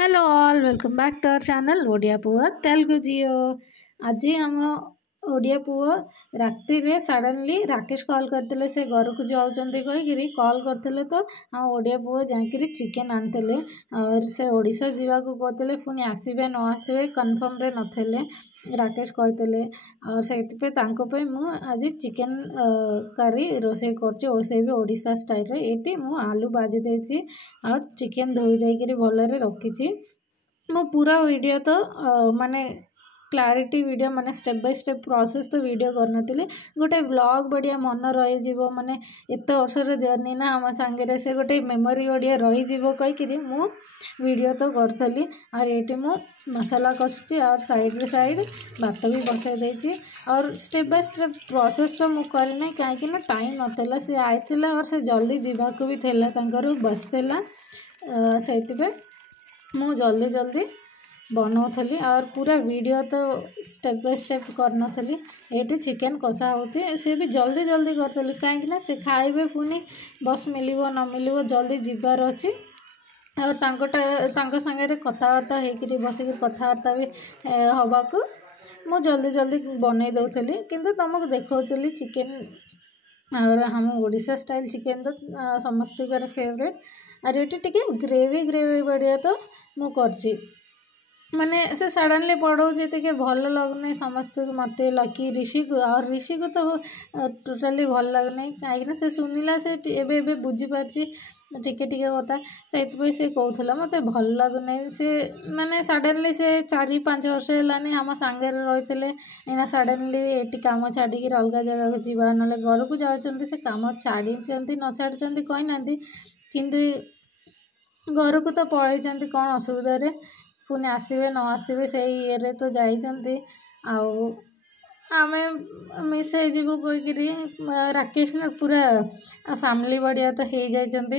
Hello all welcome back to our channel Odia पुआ तेलुगु जियो। आज आम ओडिया पुआ राति रे सडनली राकेश कॉल करते से घर को जाऊँगी कहीकि कॉल करते तो आम ओडिया पुआ जाकि चिकेन आनते और से ओडिशा जावाक कहते पुणी आसबे न आसबे कन्फर्म रे नथिले राकेश कहते और से मु आज चिकेन करी रोसे कर ओडिशा स्टाइल ये मु आलू भाजी देती और चिकेन धोई देकर भलरे रखी मो पूरा वीडियो तो माने क्लारिटी वीडियो माने स्टेप बाय स्टेप प्रोसेस तो वीडियो करनथिले गोटे व्लॉग बढ़िया मन रही माने एत वर्षर जर्नी ना आम सांगे से गोटे मेमोरी बढ़िया रही कहीकि मु वीडियो तो करी और ये मु मसाला कषुची और साइड भात भी बसाई देती और स्टेप बाय स्टेप प्रोसेस तो मु करना कहीं टाइम नाला सी आई और से जल्दी जीवाक भी बसला से मु जल्दी जल्दी बनाऊली और पूरा वीडियो तो स्टेप बाय स्टेप करनथली ये चिकेन कषा होती सी भी जल्दी जल्दी करी कहीं से खाइबे पुणी बस मिलिबो न मिलिबो जल्दी जीवार अच्छी और सांगे कथबार्ता होकर बसिक कथबार्ता भी हवाक मु जल्दी जल्दी बनई दौली किंतु तुमको देखौली चिकेन और हम ओडिशा स्टाइल चिकेन तो समस्त फेवरेट और ये टिके ग्रेवी ग्रेवी बढ़िया तो मु करची माने से सडनली पढ़ाऊँ टे भल लगुनि समस्त मत लकी ऋषि को और ऋषि को तो टोटाली भल लगुनि कहीं से शुणिला से एबे बुझीपारी टिके टिके कथा से कहूला मत भल लगुनि से माने सडनली से 4-5 वर्ष है आम सांगे रही है सडनली ये कम छाड़ी अलग जगह को जीवा ना घर को जाऊँच से कम छाड़ी न छाड़ी कहना किंतु घर को तो पलैंती कौन असुविधा पुणी आसबे न आसबे से ये तो जाइंट आम मिस हो कहीकि राकेश ना पूरा फैमिली बढ़िया तो हो जाइंट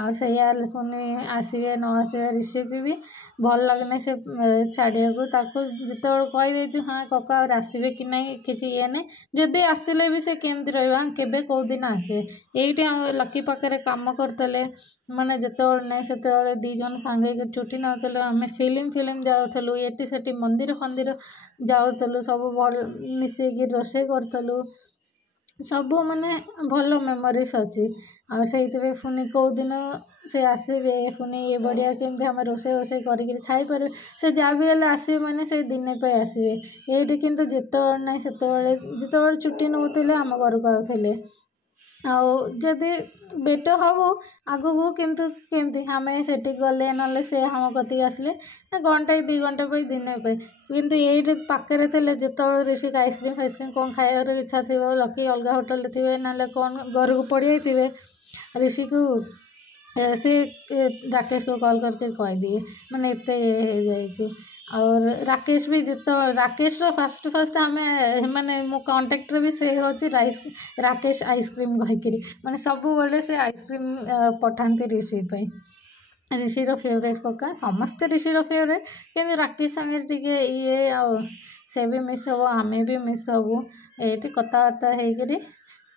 और से पुणी आसबे न आसबे ऋषि की भी भल लगने से छाड़िया को जिते कहीदे हाँ कका और आसबे कि ना किसी ये नहीं जदि आसिले भी से केमती रहा केबे कौ दिन आसबे ये लकी पाखे कम करते माने जिते ना से दीजन सांगे छुट्टी नौलु आम फिल्म जाऊँ ये मंदिर फंदिर जाऊँ सब भल मिसेक रोसे करूँ सब माने भल मेमोरीज अच्छी और से पुणी कौ दिन से आसबे पुणी ये बढ़िया केमती आम रोसे रोसे कर खाईपर से जहाँ भी आसबे मैंने से दिन पे आसबे ये किंतु जिते ना से जिते छुट्टी नौले आम घर को आउे आदि बेट हम आगु किंतु केमती आम से गले ना से हम कति आसले घंटे 2 घंटे दिन पे किंतु ये पाखे थे जिते ऋषि आइसक्रीम फाइसक्रीम कौन खाइबार इच्छा थी लकी अलग होटेल थे ना कौन घर को पड़ जाइए ऋषि को से राकेश को कॉल करके कह दिए मैंने इतने और राकेश भी जिते राकेश फास्ट आम माने मो कांटेक्ट भी से होची राकेश आइसक्रीम कहीकि माने सब बड़े से आइसक्रीम पठाती ऋषि ऋषिर फेवरेट कका समस्ते ऋषिर फेवरेट कि राकेश संगे टिके ये से भी मिस हम आमे भी मिस हबू ये कथबार्ता होकर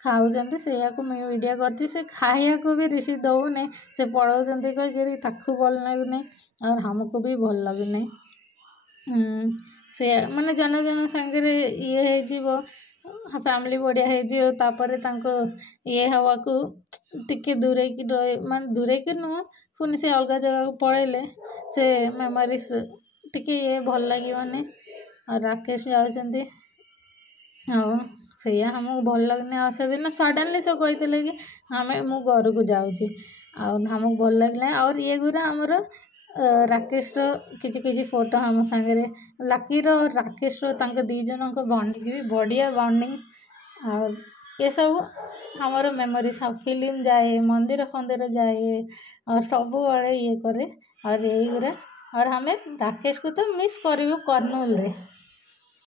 खाऊँ से मुझे वीडियो करती से खाया को भी ऋषि दौने से पढ़ाऊँ कहीकि ताकू भल लगुनि और हमको भी भल लगुनि से माने जन जन सांगे ये फैमिली बढ़िया होपर ये हवा को टिके दूरे की माने दूरे की नुह पुणी से अलग जगह को पलैले से मेमोरीज टिके ये भल लगे और राकेश जाऊँच से हमको भल लगने और से दिन सडनली से कहते कि आम मु घर को जाऊँगी और हमको भल लगला और ये गुरा आमर राकेश किसी फोटो हम सांगे लकीर और राकेश दी जन बॉन्डिंग भी बढ़िया बॉन्डिंग और ये सब हमार मेमोरीज फिल्म जाए मंदिर फंदिर जाए और सब बड़े ये करे और यही गुरा और हमें राकेश को तो मिस करूँ कर्नूल रे।